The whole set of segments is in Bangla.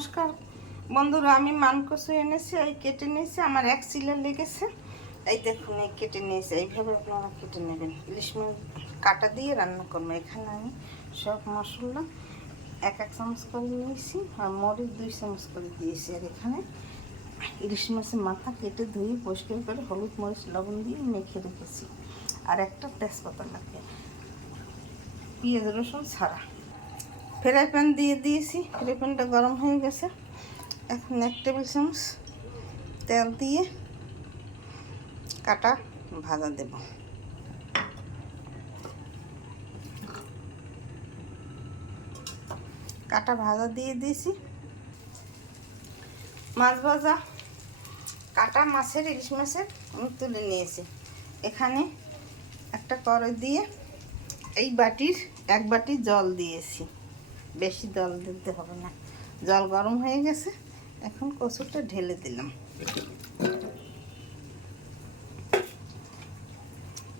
নমস্কার বন্ধুরা, আমি মানকসু এনেছি, এই কেটে নিয়েছি। আমার এক চিলে লেগেছে, এই দেখুন এই কেটে নিয়েছি। এইভাবে আপনারা কেটে নেবেন। ইলিশ মাছ কাটা দিয়ে রান্না করবো। এখানে আমি সব মশলা এক চামচ করে নিয়েছি, আর মরিচ 2 চামচ করে দিয়েছি। আর এখানে ইলিশ মাছের মাথা কেটে ধুয়ে পরিষ্কার করে হলুদ মরিচ লবণ দিয়ে মেখে রেখেছি। আর একটা তেজপাতা লাগবে, পেঁয়াজ রসুন ছাড়া। ফ্রাই প্যান দিয়ে দিয়েছি, ফ্রাই প্যানটা গরম হয়ে গেছে। এখন 1 টেবিল চামচ তেল দিয়ে কাটা ভাজা দেব। কাটা ভাজা দিয়ে দিয়েছি। মাছ ভাজা কাটা মাছের ইলিশ মাছের আমি তুলে নিয়েছি। এখানে একটা কড়াই দিয়ে এই বাটির 1 বাটি জল দিয়েছি। বেশি জল দিতে হবে না। জল গরম হয়ে গেছে, এখন কচুটা ঢেলে দিলাম।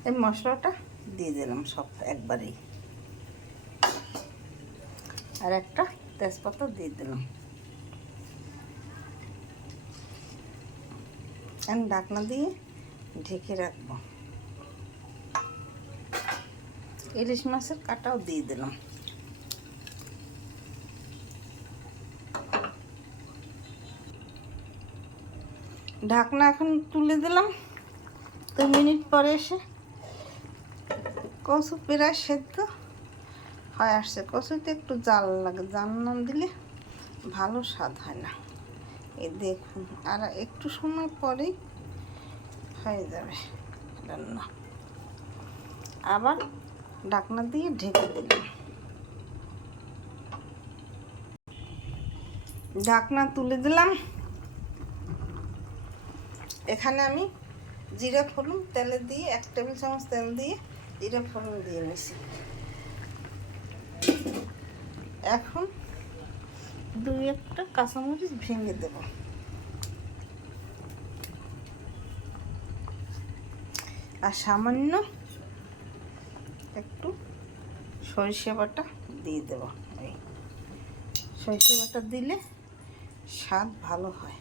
এই মশলাটা দিয়ে দিলাম সব একবারেই, আর একটা তেজপাতা দিয়ে দিলাম। এখন ঢাকনা দিয়ে ঢেকে রাখবো। ইলিশ মাছের কাটাও দিয়ে দিলাম। ঢাকনা এখন তুলে দিলাম। 2 মিনিট পরে এসে কচু প্রায় সেদ্ধ হয়ে আসছে। কচুতে একটু জাল লাগে, জাল না দিলে ভালো স্বাদ হয় না। এই দেখুন, আর একটু সময় পরেই হয়ে যাবে রান্না। আবার ঢাকনা দিয়ে ঢেকে দিলাম। ঢাকনা তুলে দিলাম। এখানে আমি জিরা ফোড়ন তেলে দিয়ে 1 টেবিল চামচ তেল দিয়ে জিরা ফোড়ন দিয়ে নিয়েছি। এখন 2-1টা কাঁচামরিচ ভেঙে দেব। আর সামান্য একটু সরিষা বাটা দিয়ে দেব। এই সরিষা বাটা দিলে স্বাদ ভালো হয়।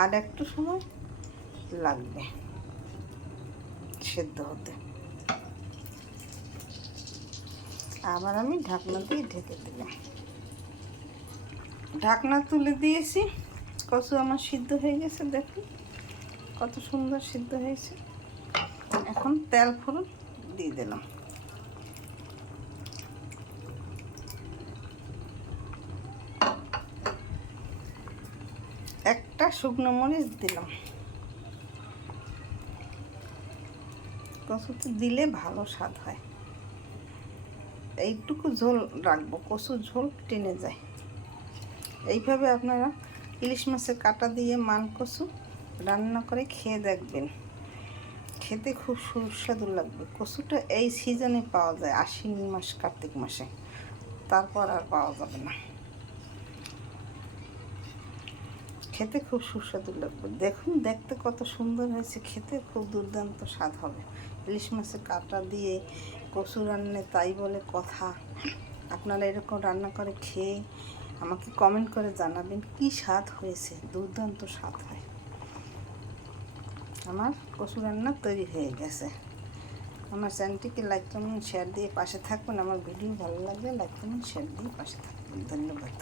আর একটু সময় লাগবে সেদ্ধ হতে। আবার আমি ঢাকনা দিয়ে ঢেকে দিলাম। ঢাকনা তুলে দিয়েছি। কচু আমার সিদ্ধ হয়ে গেছে, দেখুন কত সুন্দর সিদ্ধ হয়েছে। এখন তেল ফোড়ন দিয়ে দিলাম। একটা শুকনো মরিচ দিলাম। কচুতে দিলে ভালো স্বাদ হয়। এইটুকু ঝোল রাখবো, কচুর ঝোল টেনে যায়। এইভাবে আপনারা ইলিশ মাছের কাটা দিয়ে মানকসু রান্না করে খেয়ে দেখবেন। খেতে খুব সুস্বাদু লাগবে। কচুটা এই সিজনে পাওয়া যায়, আশ্বিন মাস কার্তিক মাসে, তারপর আর পাওয়া যাবে না। খেতে খুব সুস্বাদু লাগবে। দেখুন দেখতে কত সুন্দর হয়েছে, খেতে খুব দুর্দান্ত স্বাদ হবে। ইলিশ মাছের কাটা দিয়ে কচু রান্না তাই বলে কথা। আপনারা এরকম রান্না করে খেয়ে আমাকে কমেন্ট করে জানাবেন কি স্বাদ হয়েছে। দুর্দান্ত স্বাদ হয়। আমার কচু রান্না তৈরি হয়ে গেছে। আমার চ্যানেলটিকে লাইক কমেন্ট শেয়ার দিয়ে পাশে থাকবেন। আমার ভিডিও ভালো লাগলে লাইক কমেন্ট শেয়ার দিয়ে পাশে থাকবেন। ধন্যবাদ।